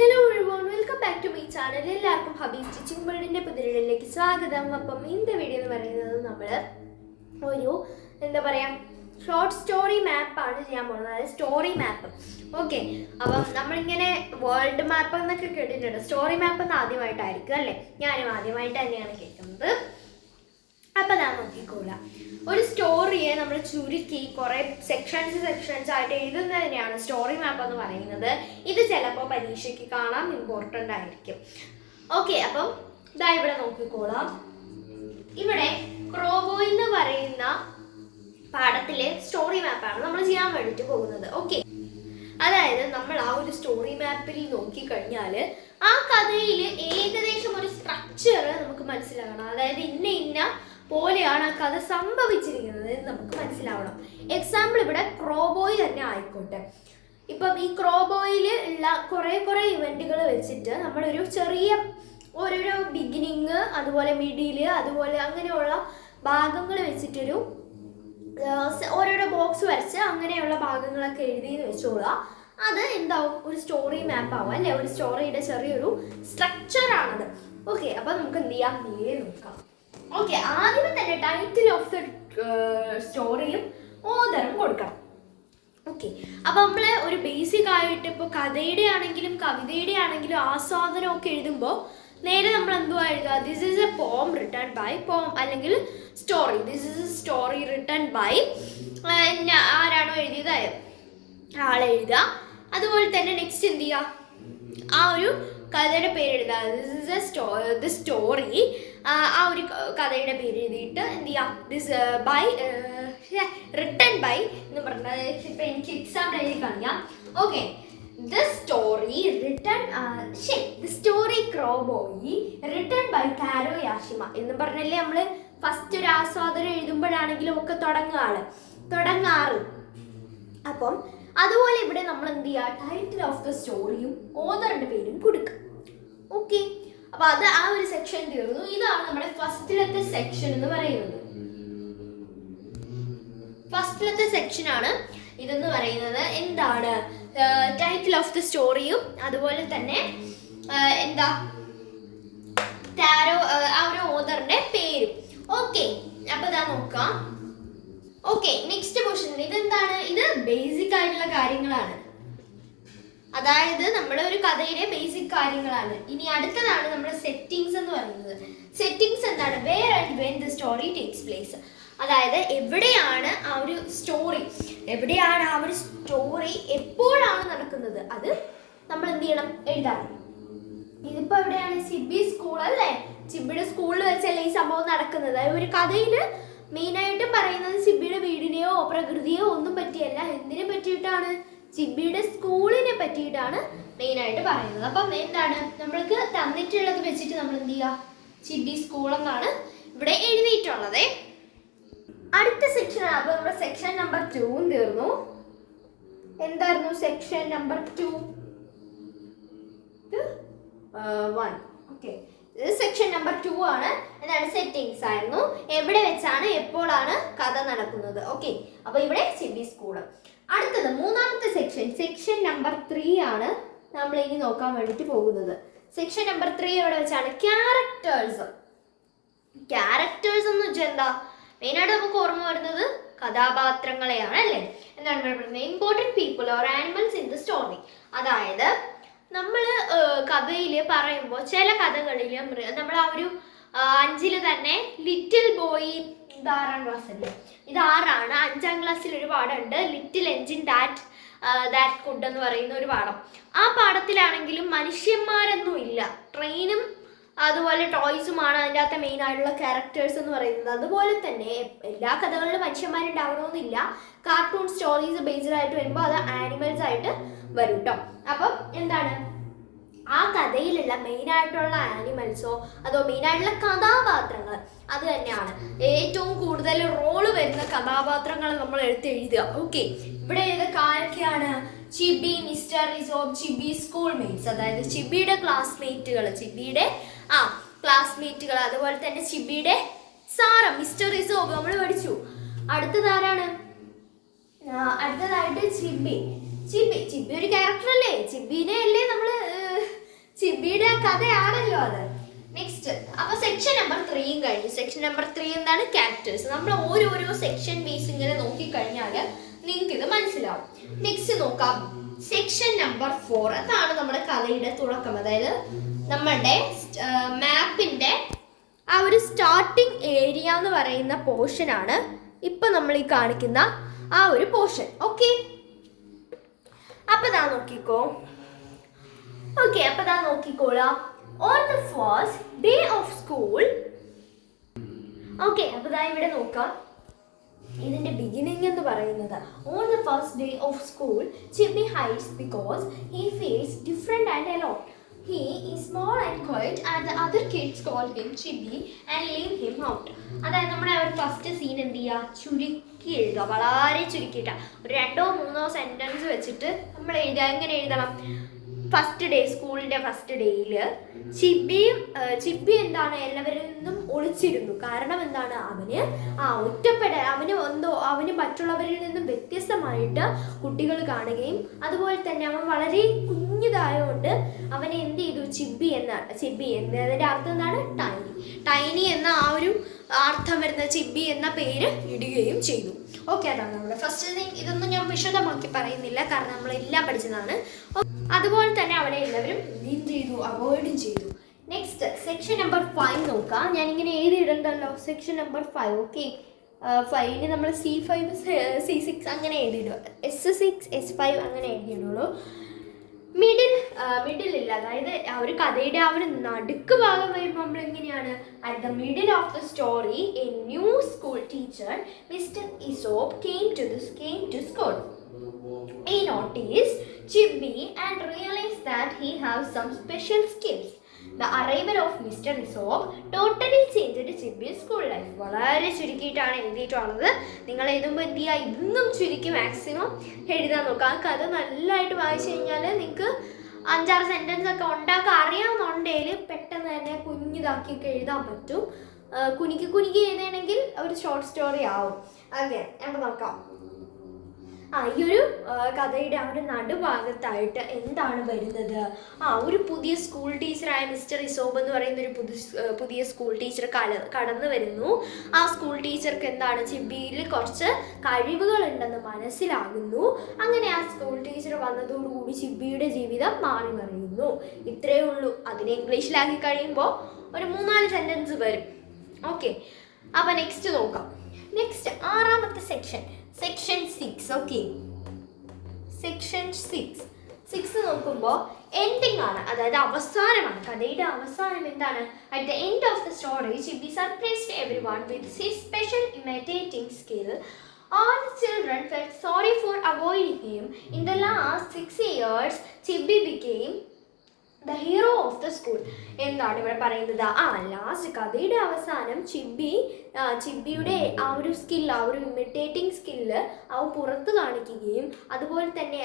Hello everyone, welcome back to my channel. എല്ലാവർക്കും ഹബീസ് stitching വേൾഡിൻ്റെ പുതിയൊരിലേക്ക് സ്വാഗതം. അപ്പം ഇന്നത്തെ വീഡിയോ എന്ന് പറയുന്നത് നമ്മൾ ഒരു ഷോർട്ട് സ്റ്റോറി മാപ്പാണ് ചെയ്യാൻ പോകുന്നത്, അതായത് സ്റ്റോറി മാപ്പ്. ഓക്കെ, അപ്പം നമ്മളിങ്ങനെ വേൾഡ് മാപ്പ് എന്നൊക്കെ കേട്ടിട്ടുണ്ട്. സ്റ്റോറി മാപ്പ് എന്ന് ആദ്യമായിട്ടായിരിക്കും അല്ലേ? ഞാനും ആദ്യമായിട്ട് തന്നെയാണ് കേൾക്കുന്നത്. അപ്പം ഞാൻ നോക്കിക്കോളാം. ഒരു സ്റ്റോറിയെ നമ്മൾ ചുരുക്കി കുറേ സെക്ഷൻസ് ആയിട്ട് എഴുതുന്നതിനെയാണ് സ്റ്റോറി മാപ്പ് എന്ന് പറയുന്നത്. ഇത് ചിലപ്പോൾ പരീക്ഷയ്ക്ക് കാണാൻ ഇമ്പോർട്ടൻ്റ് ആയിരിക്കും. ഓക്കെ, അപ്പം ഇതാ ഇവിടെ നോക്കിക്കോളാം. ഇവിടെ ക്രോബോയ് എന്ന് പറയുന്ന പാഠത്തിലെ സ്റ്റോറി മാപ്പാണ് നമ്മൾ ചെയ്യാൻ വേണ്ടിയിട്ട് പോകുന്നത്. ഓക്കെ, അതായത് നമ്മൾ ആ ഒരു സ്റ്റോറി മാപ്പിൽ നോക്കിക്കഴിഞ്ഞാൽ ആ കഥയിൽ ഏകദേശം ഒരു സ്ട്രക്ചർ നമുക്ക് മനസ്സിലാകണം. അതായത് ഇന്ന പോലെയാണ് ആ കഥ സംഭവിച്ചിരിക്കുന്നത് എന്ന് നമുക്ക് മനസ്സിലാവണം. എക്സാമ്പിൾ ഇവിടെ ക്രോബോയ് തന്നെ ആയിക്കോട്ടെ. ഇപ്പം ഈ ക്രോബോയിൽ ഉള്ള കുറേ ഇവൻറ്റുകൾ വെച്ചിട്ട് നമ്മളൊരു ചെറിയ ഓരോരോ ബിഗിനിങ്, അതുപോലെ മിഡില്, അതുപോലെ അങ്ങനെയുള്ള ഭാഗങ്ങൾ വെച്ചിട്ടൊരു ഓരോരോ ബോക്സ് വരച്ച് അങ്ങനെയുള്ള ഭാഗങ്ങളൊക്കെ എഴുതിയെന്ന് വെച്ചോളാം. അത് എന്താവും? ഒരു സ്റ്റോറി മാപ്പ് ആവും അല്ലേ? ഒരു സ്റ്റോറിയുടെ ചെറിയൊരു സ്ട്രക്ചറാണത്. ഓക്കെ, അപ്പം നമുക്ക് എന്ത് ചെയ്യാം? നേരെ നോക്കാം. ഓക്കെ, ആദ്യമേ തന്നെ ടൈറ്റിൽ ഓഫ് ദ സ്റ്റോറിയും ഓതറും കൊടുക്കണം. ഓക്കെ, അപ്പം നമ്മൾ ഒരു ബേസിക് ആയിട്ട് ഇപ്പോൾ കഥയുടെ ആണെങ്കിലും കവിതയുടെ ആണെങ്കിലും ആസ്വാദനം ഒക്കെ എഴുതുമ്പോൾ നേരെ നമ്മൾ എന്തുവാ എഴുതുക? This is a poem written by poem, അല്ലെങ്കിൽ story, this is a story written by ആരാണോ എഴുതിയത് ആളെഴുതുക. അതുപോലെ തന്നെ നെക്സ്റ്റ് എന്ത് ചെയ്യുക? ആ ഒരു കഥയുടെ പേര് എഴുതുക. This is A the story. ആ ഒരു കഥയുടെ പേര് എഴുതിയിട്ട് എന്ത് ചെയ്യാം? ദിസ് ബൈ റിട്ടൺ ബൈ എന്ന് പറഞ്ഞാൽ ഇപ്പം എനിക്ക് എക്സാമ്പിൾ എഴുതി കാണിക്കാം. Okay, the story written the story crow boy written by Taro Yashima എന്ന് പറഞ്ഞല്ലേ നമ്മൾ ഫസ്റ്റ് ഒരു ആസ്വാദനം എഴുതുമ്പോഴാണെങ്കിലും ഒക്കെ തുടങ്ങാറ്. അപ്പം അതുപോലെ ഇവിടെ നമ്മൾ എന്ത് ചെയ്യുക? ടൈറ്റിൽ ഓഫ് ദ സ്റ്റോറിയും ഓതറിന്റെ പേരും കൊടുക്കുക. ഓക്കെ, അപ്പൊ അത് ആ ഒരു സെക്ഷൻ തീർന്നു. ഇതാണ് നമ്മുടെ ഫസ്റ്റിലത്തെ സെക്ഷൻ എന്ന് പറയുന്നത്. ഫസ്റ്റിലത്തെ സെക്ഷനാണ് ഇതെന്ന് പറയുന്നത്. എന്താണ്? ടൈറ്റിൽ ഓഫ് ദ സ്റ്റോറിയും അതുപോലെ തന്നെ എന്താ ടാരോ ആ ഒരു ഓതറിന്റെ പേരും. ഓക്കെ, അപ്പൊ ഇതാ നോക്കാം. Okay, next question. ഇതെന്താണ്? ഇത് ബേസിക് ആയിട്ടുള്ള കാര്യങ്ങളാണ്, അതായത് നമ്മുടെ ഒരു കഥയിലെ ബേസിക് കാര്യങ്ങളാണ്. ഇനി അടുത്തതാണ് നമ്മുടെ സെറ്റിങ്സ് എന്ന് പറയുന്നത്. സെറ്റിങ്സ് എന്താണ്? Where and when the story takes place. അതായത് എവിടെയാണ് ആ ഒരു സ്റ്റോറി എപ്പോഴാണ് നടക്കുന്നത്, അത് നമ്മൾ എന്ത് ചെയ്യണം? എഴുതണം. ഇതിപ്പോ എവിടെയാണ്? ചിബി സ്കൂൾ അല്ലേ? ചിബിയുടെ സ്കൂളിൽ വെച്ചല്ലേ ഈ സംഭവം നടക്കുന്നത്. ഒരു കഥയിൽ മെയിനായിട്ടും പറയുന്നത് ചിബിയുടെ വീടിനെയോ പ്രകൃതിയോ ഒന്നും പറ്റിയല്ല. എന്തിനെ പറ്റിയിട്ടാണ്? ചിബിയുടെ സ്കൂളിനെ പറ്റിയിട്ടാണ് മെയിനായിട്ട് പറയുന്നത്. അപ്പം എന്താണ് നമ്മൾക്ക് തന്നിട്ടുള്ളത് വെച്ചിട്ട് നമ്മൾ എന്ത് ചെയ്യുക? ചിബി സ്കൂൾ എന്നാണ് ഇവിടെ എഴുതിയിട്ടുള്ളത്. അടുത്ത സെക്ഷനാണ്. അപ്പോൾ നമ്മുടെ സെക്ഷൻ നമ്പർ 2 തീർന്നു. എന്തായിരുന്നു സെക്ഷൻ നമ്പർ 2? 1. ഓക്കെ, ഇത് സെക്ഷൻ നമ്പർ 2 ആണ്. എന്താണ്? സെറ്റിങ്സ് ആയിരുന്നു. എവിടെ വെച്ചാണ് എപ്പോഴാണ് കഥ നടക്കുന്നത്. ഓക്കെ, അപ്പൊ ഇവിടെ ചിബി സ്കൂള്. അടുത്തത് മൂന്നാമത്തെ സെക്ഷൻ നമ്പർ 3 ആണ് നമ്മൾ ഇനി നോക്കാൻ വേണ്ടിയിട്ട് പോകുന്നത്. സെക്ഷൻ നമ്പർ 3 എവിടെ വെച്ചാണ്? ക്യാരക്ടേഴ്സ് എന്ന് വെച്ചാൽ എന്താ? മെയിനായിട്ട് നമുക്ക് ഓർമ്മ വരുന്നത് കഥാപാത്രങ്ങളെയാണ് അല്ലേ? എന്താണ് പറയുന്നത്? Important people or animals in the story. അതായത് നമ്മൾ കഥയിൽ പറയുമ്പോൾ ചില കഥകളിൽ നമ്മൾ ആ ഒരു 5 തന്നെ ലിറ്റിൽ ബോയ്, ഇത് 6ാം ക്ലാസ്സല്ലേ? ഇത് 6ആണ്. 5ാം ക്ലാസ്സിൽ ഒരു പാഠമുണ്ട്, ലിറ്റിൽ എൻജിൻ ദാറ്റ് കുഡ് എന്ന് പറയുന്ന ഒരു പാഠം. ആ പാഠത്തിലാണെങ്കിലും മനുഷ്യന്മാരൊന്നും ഇല്ല, ട്രെയിനും അതുപോലെ ടോയ്സുമാണ് അതിൻ്റെ അകത്തെ മെയിൻ ആയിട്ടുള്ള ക്യാരക്ടേഴ്സ് എന്ന് പറയുന്നത്. അതുപോലെ തന്നെ എല്ലാ കഥകളിലും മനുഷ്യന്മാരുണ്ടാവണമെന്നില്ല. കാർട്ടൂൺ സ്റ്റോറീസ് ബേസ്ഡ് ആയിട്ട് വരുമ്പോൾ അത് ആനിമൽസ് ആയിട്ട് വരും കേട്ടോ. അപ്പം എന്താണ്? ആ കഥയിലുള്ള മെയിനായിട്ടുള്ള ആനിമൽസോ അതോ മെയിനായിട്ടുള്ള കഥാപാത്രങ്ങൾ അത് തന്നെയാണ്. ഏറ്റവും കൂടുതൽ റോള് വരുന്ന കഥാപാത്രങ്ങൾ നമ്മൾ എഴുതുക. ഓക്കെ, ഇവിടെ ഏതൊക്കെ ആരൊക്കെയാണ്? Chibi, mister Isobe, Chibi school mates, അതായത് ചിബിയുടെ ക്ലാസ്മേറ്റുകൾ, അതുപോലെ തന്നെ ചിബിയുടെ സാറ, മിസ്റ്റർ റിസോബ് നമ്മൾ പഠിച്ചു. അടുത്തതാരാണ്? അടുത്തതായിട്ട് ചിബി ഒരു ക്യാരക്ടർ അല്ലേ? ചിബിനെ അല്ലേ നമ്മൾ കഥയാണല്ലോ അത്. നെക്സ്റ്റ്, അപ്പൊ സെക്ഷൻ നമ്പർ 3 കഴിഞ്ഞു. സെക്ഷൻ നമ്പർ 3 എന്താണ്? ക്യാരക്ടേഴ്സ്. നമ്മൾ ഓരോരോ സെക്ഷൻ ബേസ് ഇങ്ങനെ നോക്കിക്കഴിഞ്ഞാൽ നിങ്ങൾക്ക് ഇത് മനസ്സിലാവും. നെക്സ്റ്റ് നോക്കാം, സെക്ഷൻ നമ്പർ 4. അതാണ് നമ്മുടെ കഥയുടെ തുടക്കം. അതായത് നമ്മളുടെ മാപ്പിന്റെ ആ ഒരു സ്റ്റാർട്ടിങ് ഏരിയ എന്ന് പറയുന്ന പോർഷനാണ് ഇപ്പൊ നമ്മൾ ഈ കാണിക്കുന്ന ആ ഒരു പോർഷൻ. ഓക്കെ, അപ്പൊ ദാ നോക്കിക്കോ. ഓക്കെ, അപ്പൊ ദാ നോക്കിക്കോളാം. On the first day of school. Okay, അപ്പൊ ദാ ഇവിടെ നോക്കാം. ഇതിന്റെ ബിഗിനിങ് എന്ന് പറയുന്നത് on the first day of school ചിബി hides because he feels different and alone. He is small and quiet and the other kids call him Chibi and leave him out. അതായത് നമ്മുടെ ഒരു ഫസ്റ്റ് സീൻ എന്ത് ചെയ്യുക, ചുരുക്കി എഴുതുക, വളരെ ചുരുക്കിയിട്ട ഒരു 2-3 sentence വെച്ചിട്ട് നമ്മൾ എഴുതുക. എങ്ങനെ എഴുതണം? ഫസ്റ്റ് ഡേ, സ്കൂളിൻ്റെ ഫസ്റ്റ് ഡേയിൽ ചിബി എന്താണ്, എല്ലാവരിൽ നിന്നും ഒളിച്ചിരുന്നു. കാരണം എന്താണ്, അവന് മറ്റുള്ളവരിൽ നിന്നും വ്യത്യസ്തമായിട്ട് കുട്ടികൾ കാണുകയും അതുപോലെ തന്നെ അവൻ വളരെ കുഞ്ഞിതായതുകൊണ്ട് അവനെ എന്ത് ചെയ്തു, ചിബി എന്നതിൻ്റെ അർത്ഥം എന്താണ്, ടൈനി എന്ന ആ ഒരു അർത്ഥം വരുന്ന ചിബി എന്ന പേര് ഇടുകയും ചെയ്തു. ഓക്കെ, അതാണ് നമ്മുടെ ഫസ്റ്റ് തിങ്. ഇതൊന്നും ഞാൻ വിശദമാക്കി പറയുന്നില്ല, കാരണം നമ്മളെല്ലാം പഠിച്ചതാണ്. അതുപോലെ തന്നെ അവനെ എല്ലാവരും എന്ത് ചെയ്തു, അവോയ്ഡും ചെയ്തു. നെക്സ്റ്റ് സെക്ഷൻ നമ്പർ 5 നോക്കാം. ഞാനിങ്ങനെ എഴുതിയിടണ്ടല്ലോ സെക്ഷൻ നമ്പർ 5. ഓക്കെ, 5ന് നമ്മൾ C5 C6 അങ്ങനെ എഴുതിയിടുക, S6 S5 അങ്ങനെ എഴുതിയിടുള്ളൂ. മിഡിൽ ഇല്ല, അതായത് ആ ഒരു കഥയുടെ ആ ഒരു നടുക്ക് ഭാഗം വരുമ്പോൾ നമ്മൾ എങ്ങനെയാണ്, at the middle of the story a new school teacher mister Isobe came to school. He noticed Chibi and realized that he has some special skills. The arrival of Mr. Isopp totally changed Chibi's school life. വളരെ ചുരുക്കിയിട്ടാണ് എഴുതിയിട്ടുള്ളത്. നിങ്ങൾ എഴുതുമ്പോൾ എന്ത് ചെയ്യുക, ഇന്നും ചുരുക്കി maximum എഴുതാൻ നോക്കുക. ആ കഥ നല്ലതായിട്ട് വായിച്ചു കഴിഞ്ഞാൽ നിങ്ങൾക്ക് 5-6 സെൻറ്റൻസ് ഒക്കെ ഉണ്ടാക്കാൻ അറിയാവുന്നുണ്ടെങ്കിൽ പെട്ടെന്ന് തന്നെ കുഞ്ഞിതാക്കിയൊക്കെ എഴുതാൻ പറ്റും. കുനിക്ക് എഴുതണമെങ്കിൽ ഒരു ഷോർട്ട് സ്റ്റോറി ആവും. അങ്ങനെ നമുക്ക് നോക്കാം. ഈ ഒരു കഥയുടെ ആ ഒരു നടുഭാഗത്തായിട്ട് എന്താണ് വരുന്നത്, ഒരു പുതിയ സ്കൂൾ ടീച്ചറായ മിസ്റ്റർ ഇസോബ് എന്ന് പറയുന്ന ഒരു പുതിയ സ്കൂൾ ടീച്ചർ കടന്നു വരുന്നു. ആ സ്കൂൾ ടീച്ചർക്ക് എന്താണ്, ചിബിയിൽ കുറച്ച് കഴിവുകളുണ്ടെന്ന് മനസ്സിലാകുന്നു. അങ്ങനെ ആ സ്കൂൾ ടീച്ചർ വന്നതോടുകൂടി ചിബിയുടെ ജീവിതം മാറി മറിയുന്നു. ഇത്രയേ ഉള്ളൂ. അതിനെ ഇംഗ്ലീഷിലാക്കി കഴിയുമ്പോൾ ഒരു 3-4 സെൻറ്റൻസ് വരും. ഓക്കെ, അപ്പോൾ നെക്സ്റ്റ് നോക്കാം. നെക്സ്റ്റ് 6ാമത്തെ സെക്ഷൻ 6. ഓക്കെ, സെക്ഷൻ 6 നോക്കുമ്പോൾ എൻഡിങ് ആണ്, അതായത് അവസാനമാണ്. കഥയുടെ അവസാനം എന്താണ്, at the end of the story Chibi surprised everyone with his special imitating skill. All the children felt sorry for avoiding him. In the last 6 years, Chibi became the hero of the school. എന്താണ് ഇവിടെ പറയുന്നത്, last കഥയുടെ അവസാനം ചിബിയുടെ ആ ഒരു skill, ആ ഒരു imitating skill അവ പുറത്ത് കാണിക്കുകയും അതുപോലെ തന്നെ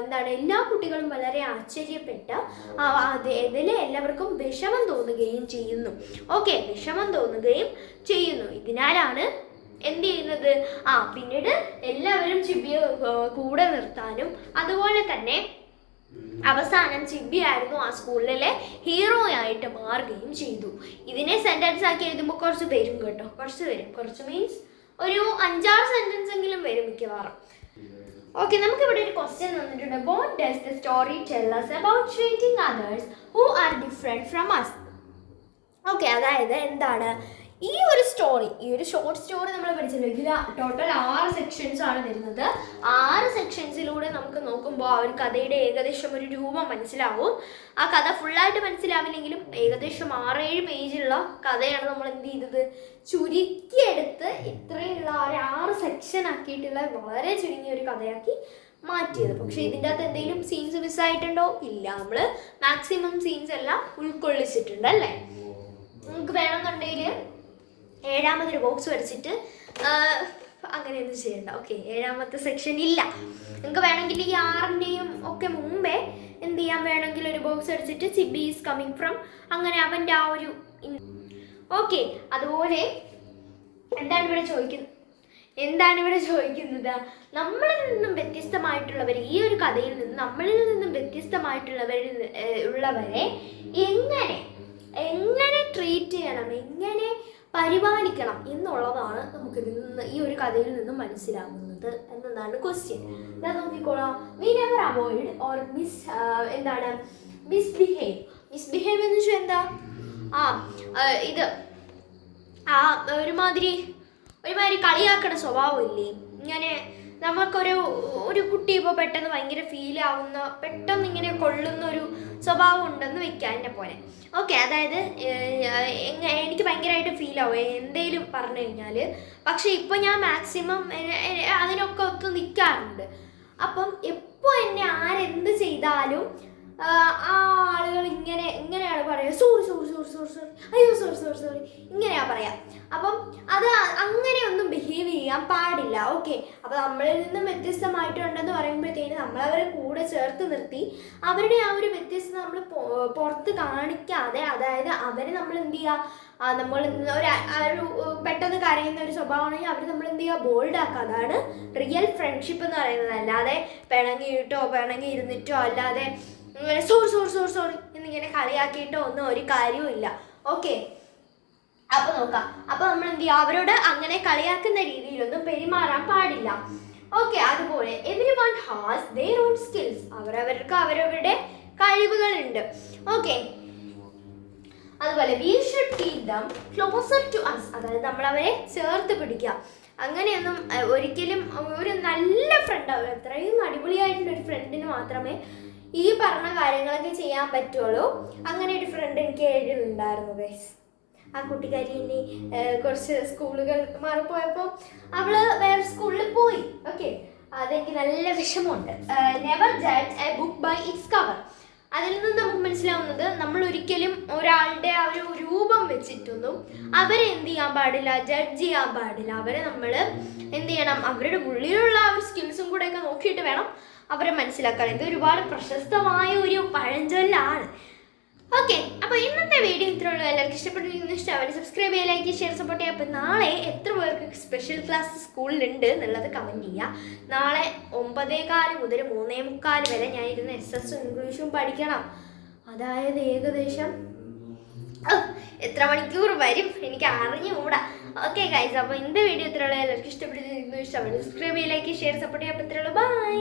എന്താണ് എല്ലാ കുട്ടികളും വളരെ ആശ്ചര്യപ്പെട്ട് ഇതിൽ എല്ലാവർക്കും വിഷമം തോന്നുകയും ചെയ്യുന്നു. ഓക്കെ, വിഷമം തോന്നുകയും ചെയ്യുന്നു. ഇതിനാലാണ് എന്ത് ചെയ്യുന്നത്, പിന്നീട് എല്ലാവരും ചിബിയെ കൂടെ നിർത്താനും അതുപോലെ തന്നെ അവസാനം ചിബി ആയിരുന്നു ആ സ്കൂളിലെ ഹീറോ ആയിട്ട് മാറുകയും ചെയ്തു. ഇതിനെ സെന്റൻസ് ആക്കി എഴുതുമ്പോൾ കുറച്ച് വരും കേട്ടോ, കുറച്ച് മീൻസ് ഒരു 5-6 സെന്റൻസ് എങ്കിലും വരും മിക്കവാറും. ഓക്കെ, നമുക്കിവിടെ ഒരു ക്വസ്റ്റ്യൻ തന്നിട്ടുണ്ട്. What does the story tell us about treating others who are different from us? Okay, അതായത് എന്താണ് ഈ ഒരു ഷോർട്ട് സ്റ്റോറി നമ്മൾ പഠിച്ചല്ലോ. ഇതിൽ ടോട്ടൽ 6 സെക്ഷൻസ് ആണ് വരുന്നത്. 6 സെക്ഷൻസിലൂടെ നമുക്ക് നോക്കുമ്പോൾ ആ ഒരു കഥയുടെ ഏകദേശം ഒരു രൂപം മനസ്സിലാവും. ആ കഥ ഫുള്ളായിട്ട് മനസ്സിലാവില്ലെങ്കിലും ഏകദേശം 6-7 പേജുള്ള കഥയാണ് നമ്മൾ എന്ത് ചെയ്തത്, ചുരുക്കിയെടുത്ത് ഇത്രയുള്ള 6 സെക്ഷൻ ആക്കിയിട്ടുള്ള വളരെ ചുരുങ്ങിയ ഒരു കഥയാക്കി മാറ്റിയത്. പക്ഷേ ഇതിൻ്റെ അകത്ത് എന്തെങ്കിലും സീൻസ് മിസ്സായിട്ടുണ്ടോ? ഇല്ല, നമ്മൾ മാക്സിമം സീൻസ് എല്ലാം ഉൾക്കൊള്ളിച്ചിട്ടുണ്ട് അല്ലേ. നമുക്ക് വേണമെന്നുണ്ടെങ്കിൽ 7ാമതൊരു ബോക്സ് വരച്ചിട്ട് അങ്ങനെയൊന്നും ചെയ്യണ്ട. ഓക്കെ, 7ാമത്തെ സെക്ഷൻ ഇല്ല. നിങ്ങൾക്ക് വേണമെങ്കിൽ ഈ 6ൻ്റെയും ഒക്കെ മുമ്പേ എന്ത് ചെയ്യാൻ, വേണമെങ്കിൽ ഒരു ബോക്സ് അടിച്ചിട്ട് ചിബി ഈസ് കമ്മിങ് ഫ്രം അങ്ങനെ അവൻ്റെ ആ ഒരു. ഓക്കെ, അതുപോലെ എന്താണ് ഇവിടെ ചോദിക്കുന്നത്, എന്താണ് ഇവിടെ ചോദിക്കുന്നത്? നമ്മളിൽ നിന്നും വ്യത്യസ്തമായിട്ടുള്ളവർ, ഈ ഒരു കഥയിൽ നിന്ന് നമ്മളിൽ നിന്നും ഉള്ളവരെ എങ്ങനെ എങ്ങനെ ട്രീറ്റ് ചെയ്യണം, എങ്ങനെ പരിപാലിക്കണം എന്നുള്ളതാണ് നമുക്ക് ഈ ഒരു കഥയിൽ നിന്നും മനസ്സിലാകുന്നത് എന്നതാണ് ക്വസ്റ്റ്യൻ. ഞാൻ നോക്കിക്കോളാം. We never avoid or misbehave. Misbehave എന്ന് വെച്ചാൽ എന്താ? ഇത് ഒരുമാതിരി കളിയാക്കണ സ്വഭാവം ഇല്ലേ? ഇങ്ങനെ നമുക്കൊരു കുട്ടി ഇപ്പോൾ പെട്ടെന്ന് ഭയങ്കര ഫീലാവുന്ന, പെട്ടെന്ന് ഇങ്ങനെ കൊള്ളുന്ന ഒരു സ്വഭാവം ഉണ്ടെന്ന് വെക്കാം എന്നെ പോലെ. ഓക്കെ, അതായത് എനിക്ക് ഭയങ്കരമായിട്ട് ഫീലാവും എന്തെങ്കിലും പറഞ്ഞു കഴിഞ്ഞാൽ. പക്ഷെ ഇപ്പം ഞാൻ മാക്സിമം അതിനൊക്കെ ഒത്ത് നിൽക്കാറുണ്ട്. അപ്പം എപ്പോൾ എന്നെ ആരെന്ത് ചെയ്താലും ആ ആളുകൾ ഇങ്ങനെയാണ് പറയുക, sorry sorry sorry sorry sorry, അയ്യോ സോറി സോറി സോറി, ഇങ്ങനെയാ പറയാം. അപ്പം അത് അങ്ങനെയൊന്നും ബിഹേവ് ചെയ്യാൻ പാടില്ല. ഓക്കെ, അപ്പോൾ നമ്മളിൽ നിന്നും വ്യത്യസ്തമായിട്ടുണ്ടെന്ന് പറയുമ്പോഴത്തേന് നമ്മളവരെ കൂടെ ചേർത്ത് നിർത്തി അവരുടെ ആ ഒരു വ്യത്യസ്തത നമ്മൾ പുറത്ത് കാണിക്കാതെ, അതായത് അവരെ നമ്മൾ എന്ത് ചെയ്യുക, നമ്മൾ ഒരു പെട്ടെന്ന് കരയുന്ന ഒരു സ്വഭാവമാണെങ്കിൽ അവർ നമ്മൾ എന്ത് ചെയ്യുക, ബോൾഡാക്കുക. അതാണ് റിയൽ ഫ്രണ്ട്ഷിപ്പ് എന്ന് പറയുന്നത്. അല്ലാതെ പിണങ്ങി ഇരുന്നിട്ടോ അല്ലാതെ ഇങ്ങനെ സോറി സോറി സോറി സോറി എന്നിങ്ങനെ കളിയാക്കിയിട്ടോ ഒന്നും ഒരു കാര്യവും ഇല്ല. ഓക്കെ, അപ്പോൾ നോക്കാം. അപ്പോൾ നമ്മൾ എന്ത് ചെയ്യുക, അവരോട് അങ്ങനെ കളിയാക്കുന്ന രീതിയിലൊന്നും പെരുമാറാൻ പാടില്ല. ഓക്കെ, അതുപോലെ everyone has their own skills. അവരവർക്ക് അവരവരുടെ കഴിവുകളുണ്ട്. ഓക്കെ, അതുപോലെ we should keep them closer to us. അതായത് നമ്മളവരെ ചേർത്ത് പിടിക്കുക. അങ്ങനെയൊന്നും ഒരിക്കലും ഒരു നല്ല ഫ്രണ്ട്, അത്രയും അടിപൊളിയായിട്ടുള്ള ഒരു ഫ്രണ്ടിന് മാത്രമേ ഈ പറഞ്ഞ കാര്യങ്ങളൊക്കെ ചെയ്യാൻ പറ്റുള്ളൂ. അങ്ങനെ ഒരു ഫ്രണ്ട് എനിക്ക് ഏഴിലുണ്ടായിരുന്നു ഗൈസ്. ആ കുട്ടിക്കാരി ഇനി കുറച്ച് സ്കൂളുകൾ മാറിപ്പോയപ്പോൾ അവള് വേറെ സ്കൂളിൽ പോയി. ഓക്കെ, അതെനിക്ക് നല്ല വിഷമമുണ്ട്. Never judge a book by its cover. അതിൽ നിന്ന് നമുക്ക് മനസ്സിലാവുന്നത്, നമ്മൾ ഒരിക്കലും ഒരാളുടെ ആ ഒരു രൂപം വെച്ചിട്ടൊന്നും അവരെ എന്ത് ചെയ്യാൻ പാടില്ല, ജഡ്ജ് ചെയ്യാൻ പാടില്ല. അവരെ നമ്മൾ എന്ത് ചെയ്യണം, അവരുടെ ഉള്ളിലുള്ള ആ ഒരു സ്കിൽസും കൂടെയൊക്കെ നോക്കിയിട്ട് വേണം അവരെ മനസ്സിലാക്കാൻ. ഇത് ഒരുപാട് പ്രശസ്തമായ ഒരു പഴഞ്ചൊല്ലാണ്. ഓക്കെ, അപ്പോൾ ഇന്നത്തെ വീഡിയോ ഇത്രയുള്ളൂ. എല്ലാവർക്കും ഇഷ്ടപ്പെട്ടിരിക്കുന്നു. ഇഷ്ടമായാലും സബ്സ്ക്രൈബ് ചെയ്യുക, ലൈക്ക്, ഷെയർ, സപ്പോർട്ട് ചെയ്യുക. അപ്പോൾ നാളെ എത്ര പേർക്ക് സ്പെഷ്യൽ ക്ലാസ് സ്കൂളിലുണ്ട് എന്നുള്ളത് കമൻറ്റ് ചെയ്യുക. നാളെ 9:15 മുതൽ 3:45 വരെ ഞാൻ ഇരുന്ന് SS ഇംഗ്ലീഷും പഠിക്കണം. അതായത് ഏകദേശം എത്ര മണിക്കൂർ വരും എനിക്ക് അറിഞ്ഞുകൂടാ. ഓക്കെ ഗൈസ്, അപ്പോൾ ഇന്നത്തെ വീഡിയോ ഇത്രയുള്ളൂ. എല്ലാവർക്കും ഇഷ്ടപ്പെട്ടിരിക്കുന്നു. ഇഷ്ടമായാലും സബ്സ്ക്രൈബ് ചെയ്യുക, ലൈക്ക്, ഷെയർ, സപ്പോർട്ട് ചെയ്യുക. അപ്പോൾ ഇത്രയുള്ളൂ. ബൈ.